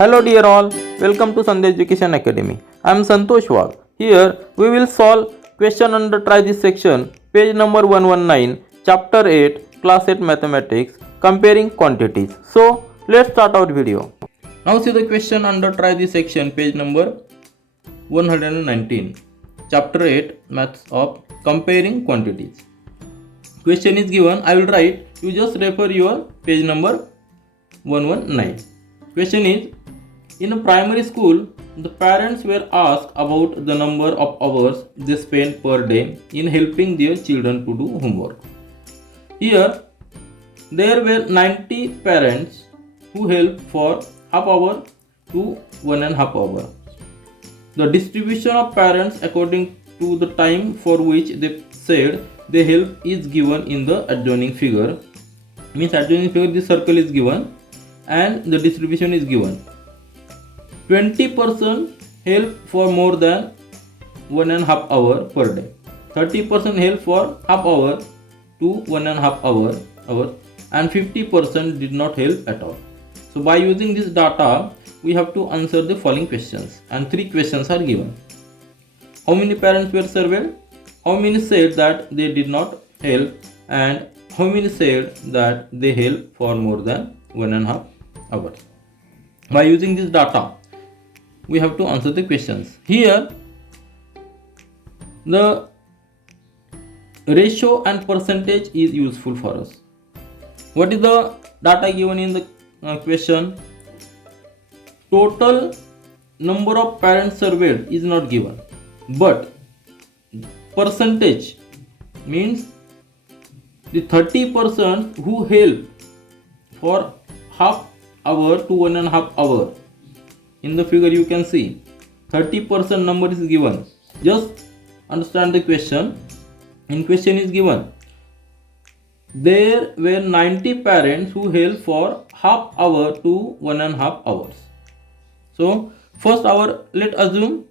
Hello dear all, welcome to Sandhya Education Academy. I am Santosh Wag. Here we will solve question under try this section, page number 119, chapter 8, class 8 mathematics, comparing quantities. So let's start our video. Now see the question under try this section, page number 119, chapter 8, maths of comparing quantities. Question is given, I will write, you just refer your page number 119. Question is, in a primary school, the parents were asked about the number of hours they spend per day in helping their children to do homework. Here, there were 90 parents who helped for half hour to 1.5 hour. The distribution of parents according to the time for which they said they help is given in the adjoining figure. Means adjoining figure, this circle is given and the distribution is given. 20% help for more than 1.5 hour per day. 30% help for half hour to 1.5 hour and 50% did not help at all. So by using this data, we have to answer the following questions, and 3 questions are given. How many parents were surveyed? How many said that they did not help, and how many said that they help for more than 1.5 hours? By using this data, we have to answer the questions. Here, the ratio and percentage is useful for us. What is the data given in the question? Total number of parents surveyed is not given, but percentage means the 30% who help for half hour to 1.5 hour. In the figure you can see 30% number is given. Just understand the question. In question is given, there were 90 parents who helped for half hour to 1.5 hours. So first hour, let assume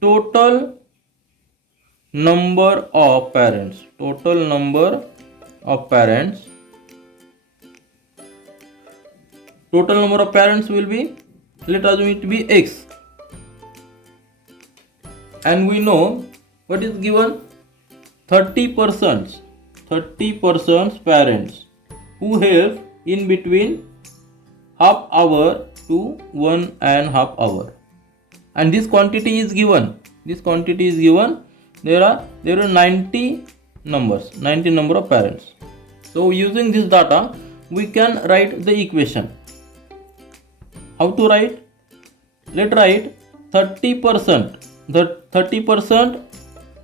total number of parents. Total number of parents will be, let assume it be x, and we know what is given, 30% parents who help in between half hour to 1.5 hour, and this quantity is given. There are 90 number of parents. So using this data, we can write the equation. How to write? Let's write 30%. The 30%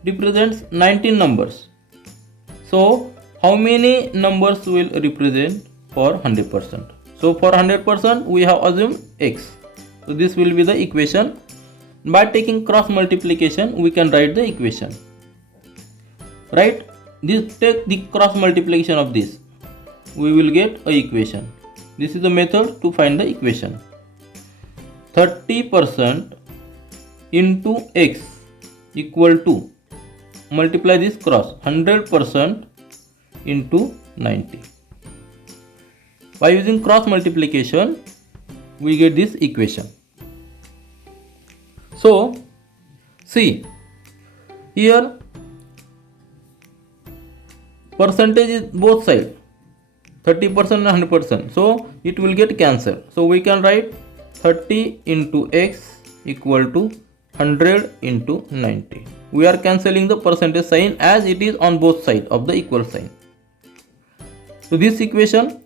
represents 19 numbers. So how many numbers will represent for 100%? So for 100% we have assumed x. So this will be the equation. By taking cross multiplication, we can write the equation. Right? Take the cross multiplication of this. We will get a equation. This is the method to find the equation. 30% into x equal to, multiply this cross, 100% into 90. By using cross multiplication, we get this equation. So see here, percentage is both sides, 30% and 100%. So it will get cancelled. So we can write 30 into x equal to 100 into 90. We are cancelling the percentage sign as it is on both sides of the equal sign. So this equation,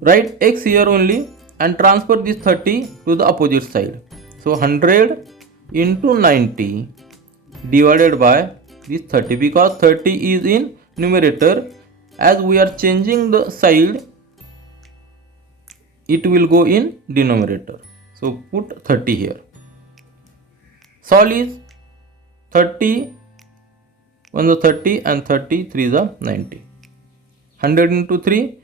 write x here only and transfer this 30 to the opposite side. So 100 into 90 divided by this 30, because 30 is in numerator. As we are changing the side, it will go in denominator. So put 30 here. Solve is 30, 1 is 30 and 30, 3 is 90. 100 into 3,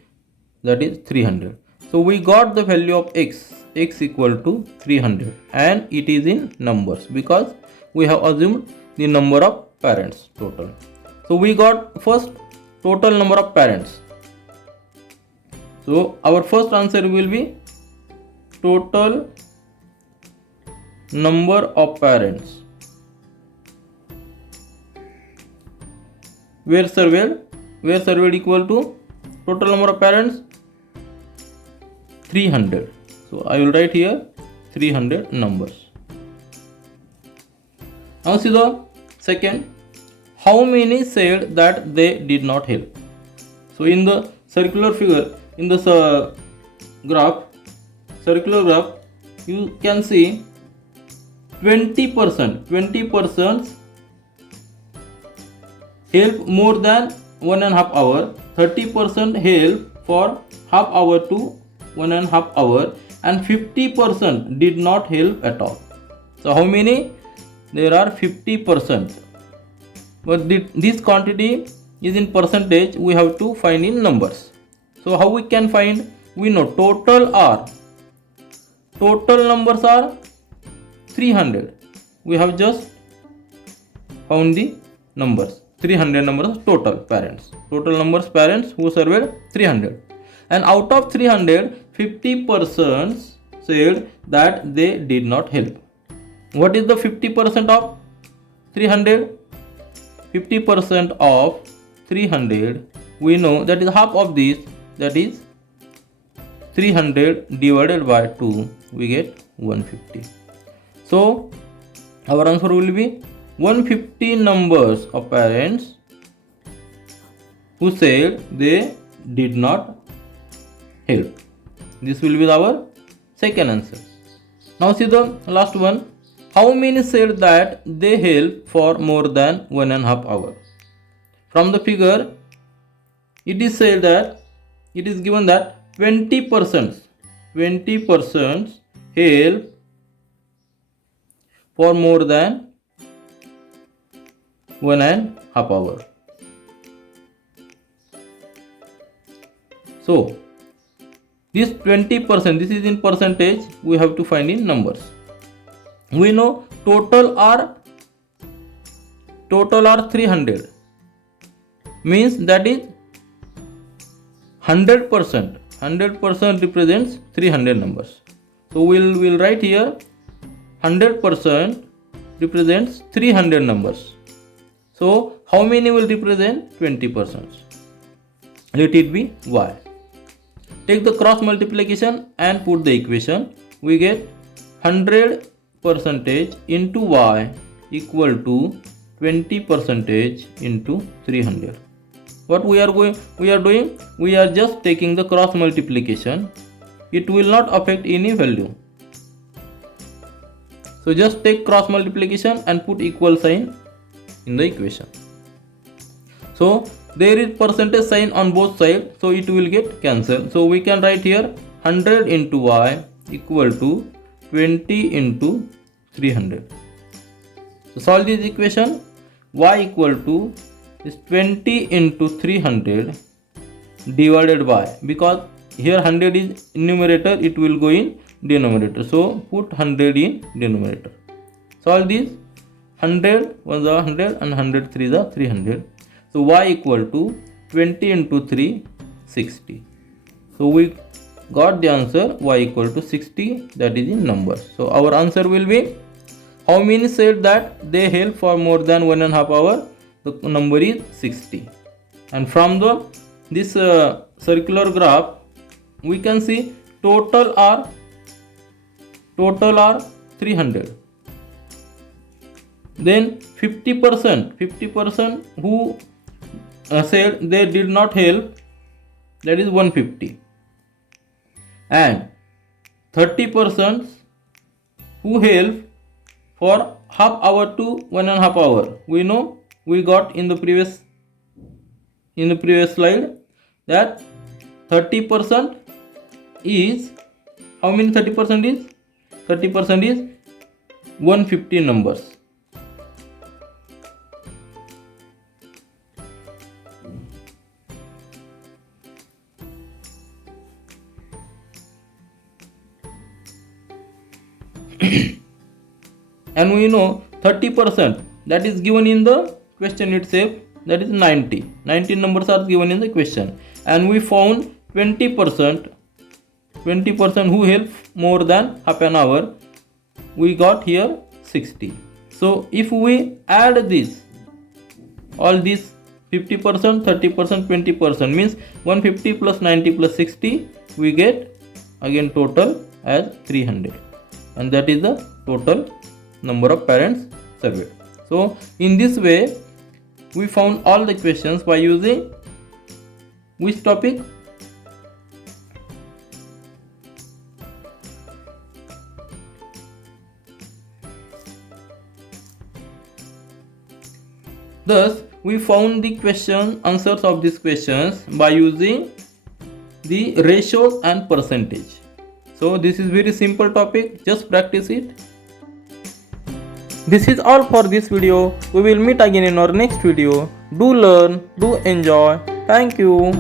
that is 300. So we got the value of x equal to 300, and it is in numbers because we have assumed the number of parents total. So we got first total number of parents. So our first answer will be total number of parents were surveyed equal to total number of parents 300. So I will write here 300 numbers. Now see the second. How many said that they did not help? So in the circular figure, in the circular graph, you can see 20% help more than 1.5 hour, 30% help for half hour to 1.5 hour, and 50% did not help at all. So how many? There are 50%. But this quantity is in percentage. We have to find in numbers. So how we can find? We know total numbers are 300. We have just found the numbers. 300 numbers total parents. Total numbers parents who surveyed 300. And out of 300, 50% said that they did not help. What is the 50% of 300? 50% of 300, we know that is half of this, that is 300 divided by 2, we get 150. So our answer will be 150 numbers of parents who said they did not help. This will be our second answer. Now see the last one. How many said that they help for more than 1.5 hour? From the figure, it is said that it is given that 20% help for more than 1.5 hour. So this 20%, this is in percentage, we have to find in numbers. We know total are 300, means that is 100%. 100% represents 300 numbers. So we'll write here 100% represents 300 numbers. So how many will represent 20%? Let it be y. Take the cross multiplication and put the equation. We get 100% into y equal to 20% into 300. What we are doing? We are just taking the cross multiplication. It will not affect any value. So just take cross multiplication and put equal sign in the equation. So there is percentage sign on both sides, so it will get cancelled. So we can write here 100 into y equal to 20 into 300. So solve this equation. Y equal to is 20 into 300 divided by, because here 100 is in numerator, it will go in denominator. So put 100 in denominator. Solve this. 100 was 100 and 100 3 is 300. So y equal to 20 into 3, 60. So we got the answer y equal to 60, that is in numbers. So our answer will be, how many said that they help for more than 1.5 hour? The number is 60. And from this circular graph, we can see total are 300. Then 50% who said they did not help, that is 150. And 30% who help for half hour to 1.5 hour. We know we got in the previous slide that 30% is, how many 30% is? 30% is 150 numbers. And we know 30%, that is given in the question itself, that is 90 numbers are given in the question, and we found 20% who help more than half an hour, we got here 60. So if we add this, all these 50%, 30%, 20% means 150 plus 90 plus 60, we get again total as 300, and that is the total number of parents surveyed. So in this way we found all the questions by using which topic? Thus we found the answers of these questions by using the ratios and percentage. So this is very simple topic, just practice it. This is all for this video. We will meet again in our next video. Do learn, do enjoy. Thank you.